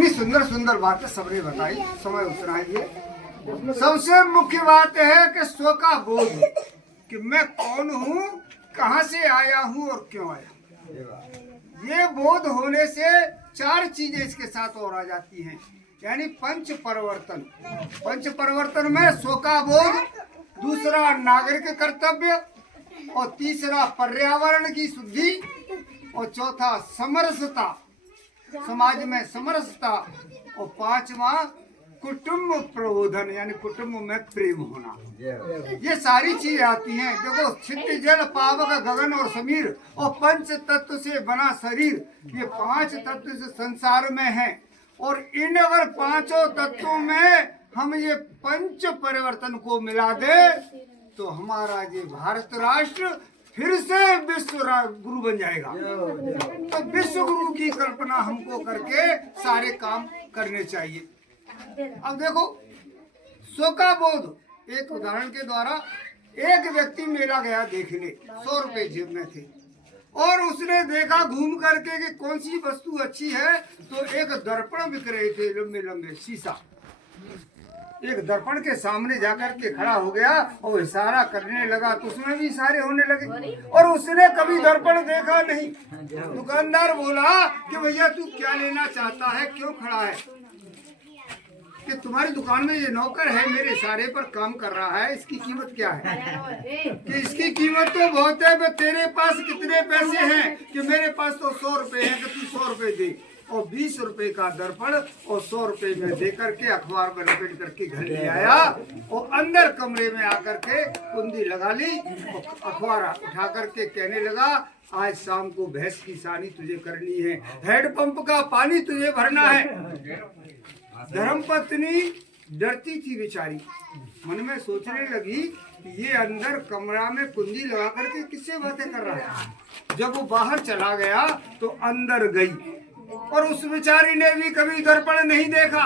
इतनी सुंदर सुंदर बातें सबने बताई, समय उतना ही है। सबसे मुख्य बात है कि स्व का बोध, कि मैं कौन हूँ, कहाँ से आया हूँ और क्यों आया हूँ। ये बोध होने से चार चीजें इसके साथ और आ जाती हैं, यानी पंच परिवर्तन। पंच परिवर्तन में स्व का बोध, दूसरा नागरिक कर्तव्य, और तीसरा पर्यावरण की शुद्धि, और चौथा समरसता, समाज में समरसता, और पांचवा कुटुंब प्रबोधन, यानी कुटुंब में प्रेम होना। ये सारी चीजें आती हैं। देखो, छिद्र जल पावक गगन और समीर और पंच तत्व से बना शरीर, ये पांच तत्व से संसार में है। और इन अगर पांचों तत्वों में हम ये पंच परिवर्तन को मिला दे तो हमारा ये भारत राष्ट्र फिर से विश्व गुरु बन जाएगा। तो विश्व गुरु की कल्पना हमको करके सारे काम करने चाहिए। अब देखो, स्व का बोध, एक उदाहरण के द्वारा, एक व्यक्ति मेला गया देखने, 100 रुपए जेब में थे, और उसने देखा घूम करके कि कौन सी वस्तु अच्छी है, तो एक दर्पण बिक रहे थे, लंबे लंबे शीशा। एक दर्पण के सामने जाकर के खड़ा हो गया और इशारा करने लगा, तो उसमें भी इशारे होने लगे, और उसने कभी दर्पण देखा नहीं। दुकानदार बोला कि भैया तू क्या लेना चाहता है, क्यों खड़ा है? कि तुम्हारी दुकान में ये नौकर है, मेरे इशारे पर काम कर रहा है, इसकी कीमत क्या है? कि इसकी कीमत तो बहुत है, तेरे पास कितने पैसे हैं? कि मेरे पास तो 100 रुपए है, कि तू 100 रुपए दे। और 20 रुपए का दर्पण और 100 रुपए में दे करके अखबार में लपेट करके घर ले आया, और अंदर कमरे में आकर के कुंडी लगा ली और अखबार उठा करके कहने लगा, आज शाम को भैंस की सानी तुझे करनी है, हैंडपंप का पानी तुझे भरना है। धर्मपत्नी डरती थी बेचारी, मन में सोचने लगी कि ये अंदर कमरा में कुंडी लगा करके किससे बातें कर रहा है। जब वो बाहर चला गया तो अंदर गई, और उस बेचारी ने भी कभी दर्पण नहीं देखा,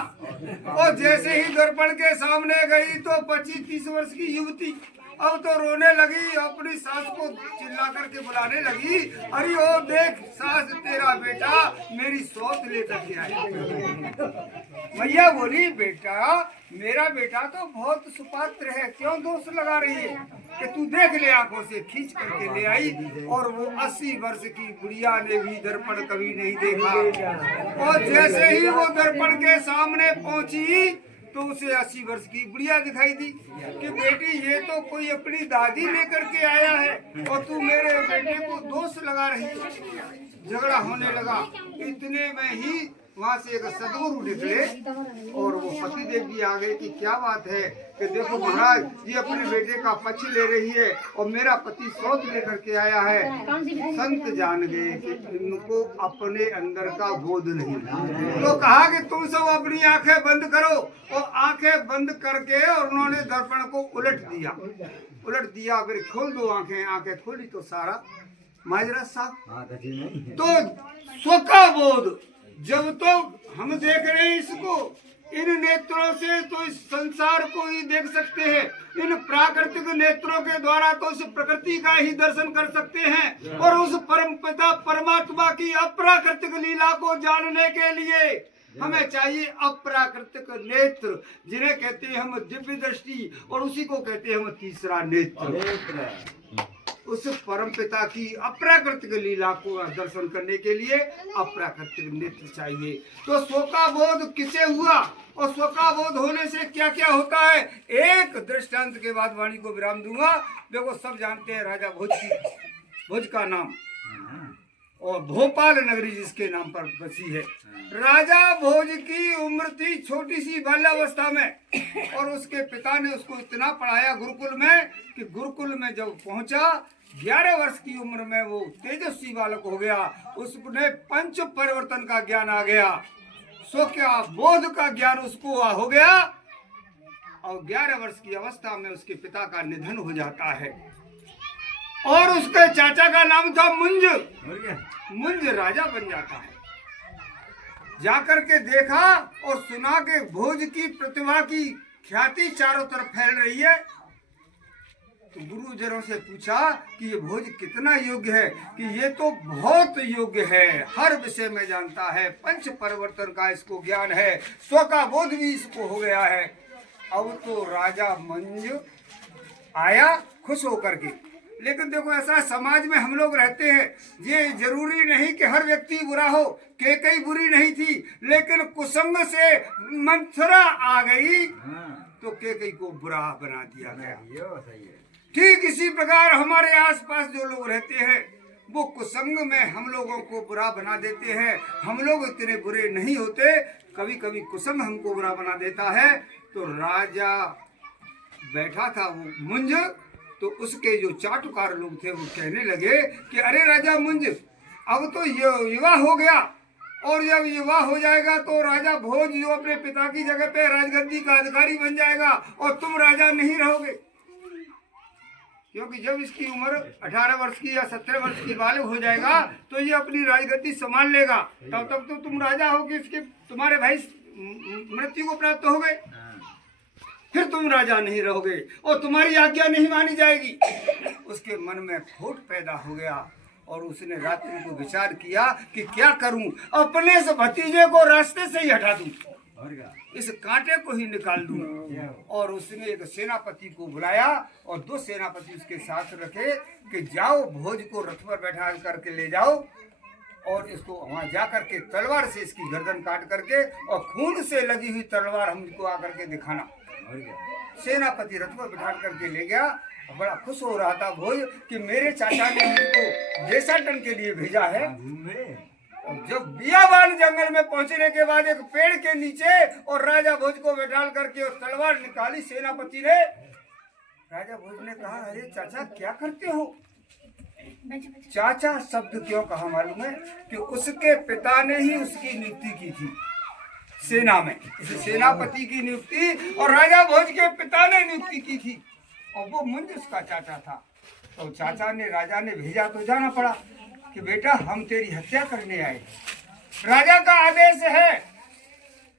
और जैसे ही दर्पण के सामने गई तो 25-30 वर्ष की युवती अब तो रोने लगी, अपनी सास को चिल्ला करके बुलाने लगी, अरे ओ देख सास, तेरा बेटा मेरी सौत लेकर के आया। मैया बोली, बेटा मेरा बेटा तो बहुत सुपात्र है, क्यों दोष लगा रही है? कि तू देख ले, आंखों से खींच करके ले आई, और वो 80 वर्ष की बुढ़िया ने भी दर्पण कभी नहीं देखा। और जैसे ही वो दर्पण के सामने पहुंची तो उसे 80 वर्ष की बुढ़िया दिखाई दी, कि बेटी ये तो कोई अपनी दादी लेकर के आया है, और तू मेरे बेटे को दोष लगा रही है। झगड़ा होने लगा। इतने में ही वहाँ से एक सदगुरु निकले, और वो पतिदेव भी आ गए कि क्या बात है, कि देखो महाराज, ये अपने बेटे का पक्ष ले रही है, और मेरा पति सौत लेकर के आया है। संत जान गए कि इनको अपने अंदर का बोध नहीं, तो कहा कि तुम सब अपनी आंखें बंद करो, और आंखें बंद करके और उन्होंने दर्पण को उलट दिया। फिर खोल दो आंखें, आंखें खोली तो सारा माजरा साफ। तो स्व का बोध, जब तो हम देख रहे हैं इसको, इन नेत्रों से तो इस संसार को ही देख सकते हैं, इन प्राकृतिक नेत्रों के द्वारा तो इस प्रकृति का ही दर्शन कर सकते हैं, और उस परम पिता परमात्मा की अप्राकृतिक लीला को जानने के लिए हमें चाहिए अप्राकृतिक नेत्र, जिन्हें कहते हैं हम दिव्य दृष्टि, और उसी को कहते हैं हम तीसरा नेत्र। उस परम पिता की अप्राकृतिक लीला को दर्शन करने के लिए अप्राकृतिक नेत्र चाहिए। तो स्व का बोध किसे हुआ, और स्व का बोध होने से क्या क्या होता है, एक दृष्टांत के बाद वाणी को विराम दूंगा। देखो, सब जानते हैं राजा भोज का नाम, और भोपाल नगरी जिसके नाम पर बसी है। राजा भोज की उम्र थी छोटी सी बाल्यावस्था में, और उसके पिता ने उसको इतना पढ़ाया गुरुकुल में, कि गुरुकुल में जब पहुंचा 11 वर्ष की उम्र में वो तेजस्वी बालक हो गया। उसने पंच परिवर्तन का ज्ञान आ गया, सो क्या बोध का ज्ञान उसको हो गया, और 11 वर्ष की अवस्था में उसके पिता का निधन हो जाता है, और उसके चाचा का नाम था मुंज राजा बन जाता है। जाकर के देखा और सुना कि भोज की प्रतिभा की ख्याति चारों तरफ फैल रही है, तो गुरुजनों से पूछा कि ये भोज कितना योग्य है, कि ये तो बहुत योग्य है, हर विषय में जानता है, पंच परिवर्तन का इसको ज्ञान है, स्व का बोध भी इसको हो गया है। अब तो राजा मंज आया खुश होकर के। लेकिन देखो ऐसा समाज में हम लोग रहते हैं, ये जरूरी नहीं कि हर व्यक्ति बुरा हो। कैकेयी बुरी नहीं थी, लेकिन कुसंग से मंथरा आ गई तो कैकेयी को बुरा बना दिया गया। ठीक इसी प्रकार हमारे आसपास जो लोग रहते हैं वो कुसंग में हम लोगों को बुरा बना देते हैं। हम लोग इतने बुरे नहीं होते, कभी कभी कुसंग हमको बुरा बना देता है। तो राजा बैठा था वो मुंज, तो उसके जो चाटुकार लोग थे वो कहने लगे कि अरे राजा मुंज, अब तो युवा हो गया, और जब युवा हो जाएगा तो राजा भोज जो अपने पिता की जगह पे राजगद्दी का अधिकारी बन जाएगा और तुम राजा नहीं रहोगे। क्योंकि जब इसकी उम्र 18 वर्ष की या 17 वर्ष की बालिग हो जाएगा तो ये अपनी राजगद्दी संभाल लेगा, तब तक तो तुम राजा होगे, इसके तुम्हारे भाई मृत्यु को प्राप्त हो गए, फिर तुम राजा नहीं रहोगे और तुम्हारी आज्ञा नहीं मानी जाएगी। उसके मन में खोट पैदा हो गया और उसने रात्रि को विचार किया कि क्या करूं, अपने से भतीजे को रास्ते से ही हटा दूं, इस कांटे को ही निकाल दूं। और उसने एक सेनापति को बुलाया और 2 सेनापति उसके साथ रखे कि जाओ भोज को रथ पर बैठा करके ले जाओ और इसको वहां जा करके तलवार से इसकी गर्दन काट करके और खून से लगी हुई तलवार हमको आकर के दिखाना। सेनापति रथ पर बैठा करके ले गया। बड़ा खुश हो रहा था भोज कि मेरे चाचा ने मुझको देशाटन के लिए भेजा है। और जब बियाबान जंगल में पहुंचने के बाद एक पेड़ के नीचे और राजा भोज को बैठाल करके और तलवार निकाली सेनापति ने। राजा भोज ने कहा, अरे चाचा क्या करते हो? चाचा शब्द क्यों कहा मालूम है? कि उसके पिता ने ही उसकी नियुक्ति की थी सेना में, सेनापति की नियुक्ति और राजा भोज के पिता ने नियुक्ति की थी और वो मुंज उसका चाचा था। तो चाचा ने, राजा ने भेजा तो जाना पड़ा कि बेटा हम तेरी हत्या करने आए, राजा का आदेश है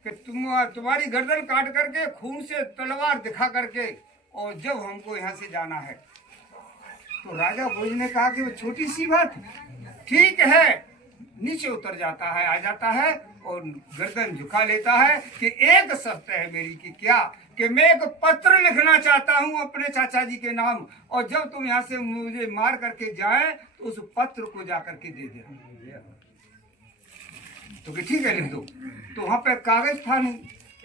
कि तुम्हारी गर्दन काट करके खून से तलवार दिखा करके और जब हमको यहाँ से जाना है। तो राजा भोज ने कहा कि वो छोटी सी बात, ठीक है। नीचे उतर जाता है, आ जाता है और गर्दन झुका लेता है कि एक शर्त है मेरी कि क्या, कि मैं एक पत्र लिखना चाहता हूं अपने चाचा जी के नाम, और जब तुम यहाँ से मुझे मार करके जाए तो उस पत्र को जा करके दे देना। तो कि ठीक है लिख दो। तो वहां पे कागज था नहीं,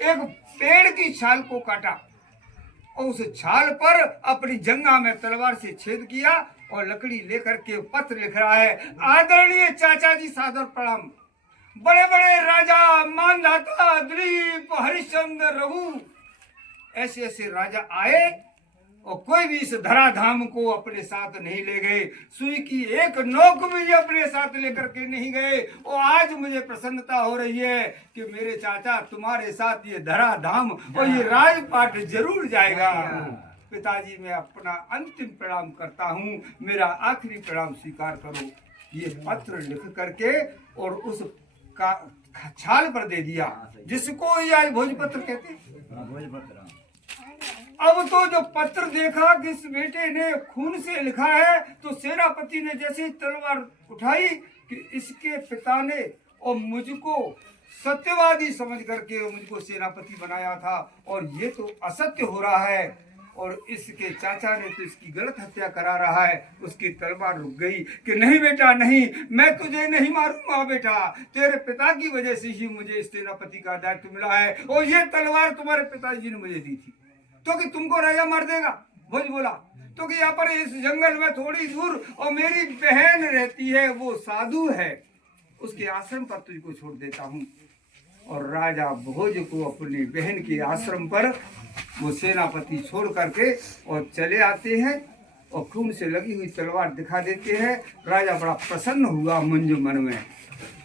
एक पेड़ की छाल को काटा और उस छाल पर अपनी जंगा में तलवार से छेद किया और लकड़ी लेकर के पत्र लिख रहा है, आदरणीय चाचा जी सादर प्रणाम, बड़े बड़े राजा मानधाता दिलीप हरिश्चंद्र रघु ऐसे ऐसे राजा आए और कोई भी इस धराधाम को अपने साथ नहीं ले गए, सुई की एक नोक भी अपने साथ लेकर के नहीं गए। और आज मुझे प्रसन्नता हो रही है कि मेरे चाचा तुम्हारे साथ ये धराधाम और ये राजपाट जरूर जाएगा। पिताजी मैं अपना अंतिम प्रणाम करता हूँ, मेरा आखिरी प्रणाम स्वीकार करो। ये पत्र लिख करके और उस का छाल पर दे दिया, जिसको ये आज भोजपत्र कहते हैं। अब तो जो पत्र देखा कि इस बेटे ने खून से लिखा है, तो सेनापति ने जैसे तलवार उठाई कि इसके पिता ने और मुझको सत्यवादी समझ करके मुझको सेनापति बनाया था और ये तो असत्य हो रहा है और इसके चाचा ने तो इसकी गलत हत्या करा रहा है। उसकी तलवार रुक गई कि नहीं बेटा नहीं, मैं तुझे नहीं मारूंगा बेटा, तेरे पिता की वजह से ही मुझे इस सेनापति का दायित्व मिला है और ये तलवार तुम्हारे पिताजी ने मुझे दी थी, तो कि तुमको राजा मार देगा। भोज बोला तो कि यहाँ पर इस जंगल में थोड़ी दूर और मेरी बहन रहती है, वो साधु है, उसके आश्रम पर तुझको छोड़ देता हूँ। और राजा भोज को अपनी बहन के आश्रम पर वो सेनापति छोड़ करके और चले आते हैं और खून से लगी हुई तलवार दिखा देते हैं। राजा बड़ा प्रसन्न हुआ मंजू मन में,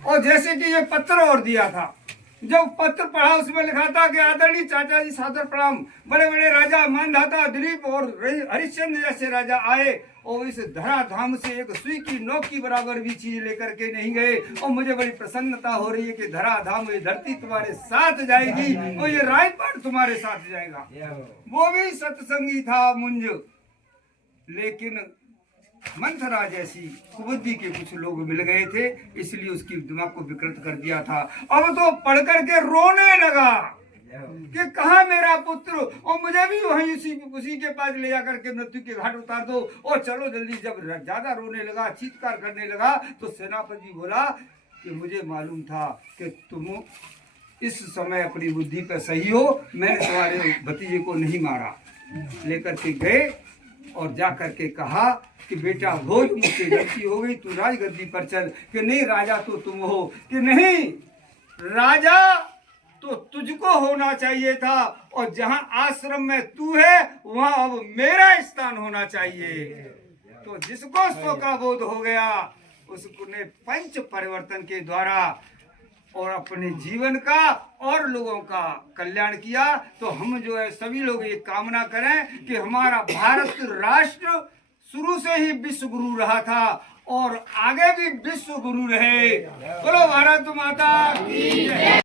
और जैसे कि ये पत्र और दिया था, जब पत्र पढ़ा उसमें लिखा था कि आदरणीय चाचा जी सादर प्रणाम, बड़े बड़े राजा मानधाता दिलीप और हरिश्चंद्र जैसे राजा आए और इस धराधाम से एक सुई की नोक की बराबर भी चीज लेकर के नहीं गए। और मुझे बड़ी प्रसन्नता हो रही है कि धराधाम, ये धरती तुम्हारे साथ जाएगी और ये राजपाट तुम्हारे साथ जाएगा। वो भी सत्संगी था मुंज, लेकिन मंथरा जैसी कुबुद्धि के कुछ लोग मिल गए थे, इसलिए उसकी दिमाग को विकृत कर दिया था। अब तो पढ़ करके रोने लगा कि कहा मेरा पुत्र, और मुझे भी वहीं उसी के पास ले जाकर के मृत्यु के घाट उतार दो, और चलो जल्दी। जब ज्यादा रोने लगा, चीत्कार करने लगा, तो सेनापति बोला कि मुझे मालूम था कि तुम इस समय अपनी बुद्धि पर सही हो, मैंने तुम्हारे भतीजे को नहीं मारा। लेकर के गए और जा करके कहा कि बेटा भोज, मुझसे गलती हो गई, तू राजगद्दी पर चल। कि नहीं, राजा तो तुम हो। कि नहीं, राजा तो तुझको होना चाहिए था, और जहां आश्रम में तू है वहां अब मेरा स्थान होना चाहिए। तो जिसको शोका बोध हो गया, उसने पंच परिवर्तन के द्वारा और अपने जीवन का और लोगों का कल्याण किया। तो हम जो है सभी लोग ये कामना करें कि हमारा भारत राष्ट्र शुरू से ही विश्व गुरु रहा था और आगे भी विश्व गुरु रहे। बोलो भारत माता की जय।